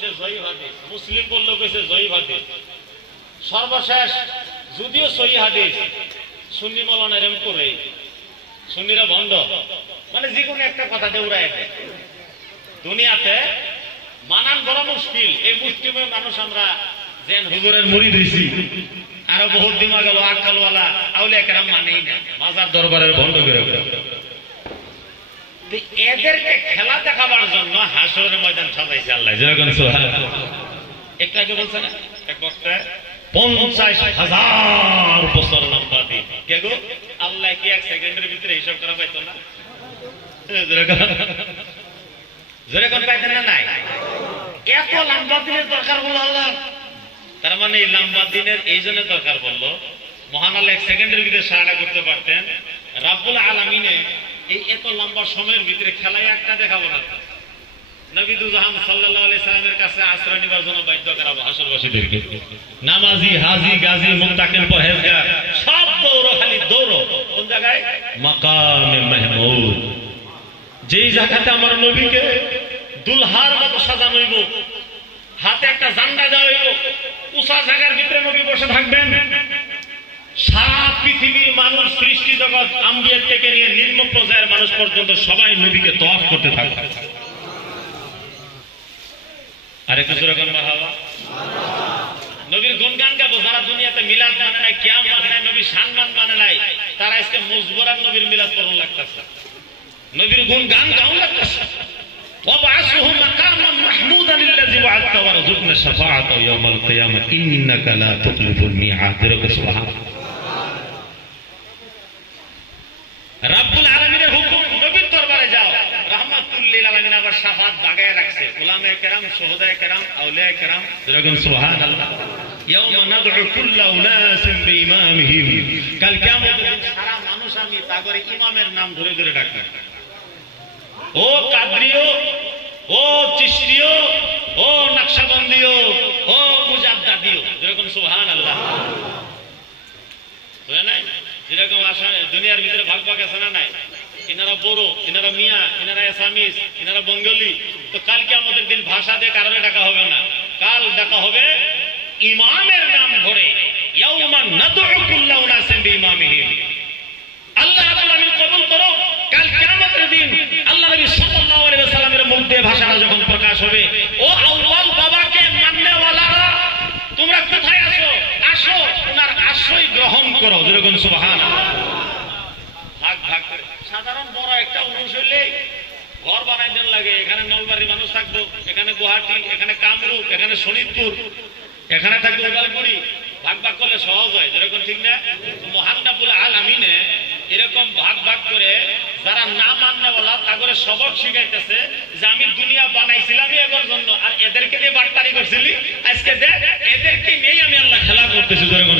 কইছে জয়ী হাদিস, মুসলিম বললো কইছে জয়ী হাদিস, সর্বশেষ যদিও সহি হাদিস সুন্নি মৌলানা এরম করে সুন্নিরা ভণ্ড, মানে যে কোনো একটা কথাতে উড়ায় দেয়। দুনিয়াতে মানান বড় মুশকিল। এই মুসলিমের মানুষ আমরা যেন হুজুরের মুরিদ হইছি, আরো বহুত দিমা গেল আকালওয়ালা আউলিয়া কেরাম মানেই না, মাজার দরবারের ভণ্ড করে। এদেরকে খেলা দেখাবার জন্য হাসরের ময়দান সাজাইছে আল্লাহ। যেরকম সুবহানাল্লাহ, একটু আগে বলছে না এক বক্তা 50,000 বছর লম্বা দিন। কে গো? আল্লাহ কি এক সেকেন্ডের ভিতরে হিসাব করা পাইতো না? যেরকম পাইতেন না নাই? এত লম্বা দিনের দরকার বললো আল্লাহ। তার মানে এই লম্বা দিনের এই জন্য দরকার বললো, মহান আল্লাহ এক সেকেন্ডের ভিতরে সাহায্য করতে পারতেন। রাব্বুল আলামিনে এই এত লম্বা সময়ের ভিতরে খেলায় একটা দেখাবো না। নবী দুজাহান সাল্লাল্লাহু আলাইহি সাল্লামের কাছে আশ্রয় নিবার জন্য বাধ্য করাবো হাসরবাসীদেরকে। নামাজি, হাজি, গাজী, মুত্তাকিন, পরহেজগার সব দৌড়ো, খালি দৌড়ো। কোন জায়গায়? মাকামে মাহমুদ। যেই জায়গাতে আমার নবীকে দুলহার মতো সাজানো হইব, হাতে একটা জান্ডা দেওয়া হইব, উঁচা জায়গার ভিতরে নবী বসে থাকবেন। সারা পৃথিবীর মানুষ, সৃষ্টি জগৎ, আম্বিয়া থেকে নিয়ে নিম্ন পর্যায়ের মানুষ পর্যন্ত সবাই নবীকে তওয়াফ করতে থাকবে। আরে কিছু রকম মারহাবা। নবীর গুণগান গাবো। যারা দুনিয়াতে মিলাদ মানে নাই, কিয়াম মানে নাই, নবীর সম্মান মানে নাই, তারা আজকে মুজবরান নবীর মিলাদ করুন লাগতেছে, নবীর গুণগান গাউন লাগতেছে। ওয়াবআসহু মাকামান মাহমুদান আল্লাযী ওয়া'আদতা ওয়ারযুকনা শাফাআতা ইয়াওমাল কিয়ামাহ ইন্নাকা লা তুখলিফুল মিআদ। সুবহানাল্লাহ। রাব্বুল আলামিনের হুকুম, নবীর দরবারে যাও, রাহমাতুল লিল আলামিন আবার শাফাত বাগায় রাখছে। উলামায়ে কেরাম, শুহাদায়ে কেরাম, আউলিয়ায়ে কেরাম। যেরকম সুবহানাল্লাহ। ইয়াওমা নাদউ কুল্লা উনাসিন বিইমামিহিম। কাল কিয়ামতের দিন সারা মানুষ আমি তাগরে ইমামের নাম ধরে ধরে ডাকবে। ও কাদরিও, ও চিশতিও, ও নকশবন্দিও, ও মুজাদ্দিদিও। যেরকম সুবহানাল্লাহ। বুঝলেন না? যেরকম আসলে দুনিয়ার ভিতরে ভাগ ভাগ আছে না নাই? ইনারা বড়, ইনারা মিয়া, ইনারা আসামিস, ইনারা বেঙ্গলি। তো কালকে আমাদের দিন ভাষা দিয়ে কারণে ডাকা হবে না, কাল ডাকা হবে ইমামের নাম ধরে। ইয়াউমান নাদউ কুল্লা উনাসিন বিইমামিহিম। আল্লাহ রাব্বুল আলামিন কবুল করো। কাল কিয়ামতের দিন আল্লাহ নবী সাল্লাল্লাহু আলাইহি ওয়াসাল্লামের মুখ দিয়ে ভাষাটা যখন প্রকাশ হবে, ও আউয়াল বাবাকে মাননেওয়ালারা, তোমরা কোথায় আছো? আসো, ওনার আশ্রয় গ্রহণ করো। যেরকম সুবহানাল্লাহ। ভাগ ভাগ করে সাধারণ বড় একটা উরুস হইলে ঘর বানাই দেন লাগে। এখানে নলবাড়ির মানুষ থাকবো, এখানে গুয়াহাটি, এখানে কামরূপ, এখানে শোনিতপুর, এখানে থাকবে উদালগুড়ি। ভাগ ভাগ করলে সহজ হয়। যেরকম ঠিক না? মহান রাব্বুল আলামিনে এরকম ভাগ ভাগ করে যারা না মাননেওয়ালা তাগরে সবক শিখাইতেছে যে আমি দুনিয়া বানাইছিলাম এর জন্য, আর এদেরকে দিয়ে বাটপারি করছিলি, আজকে দেখ এদেরকে নিয়েই আমি আল্লাহ খেলা করতেছি। যেরকম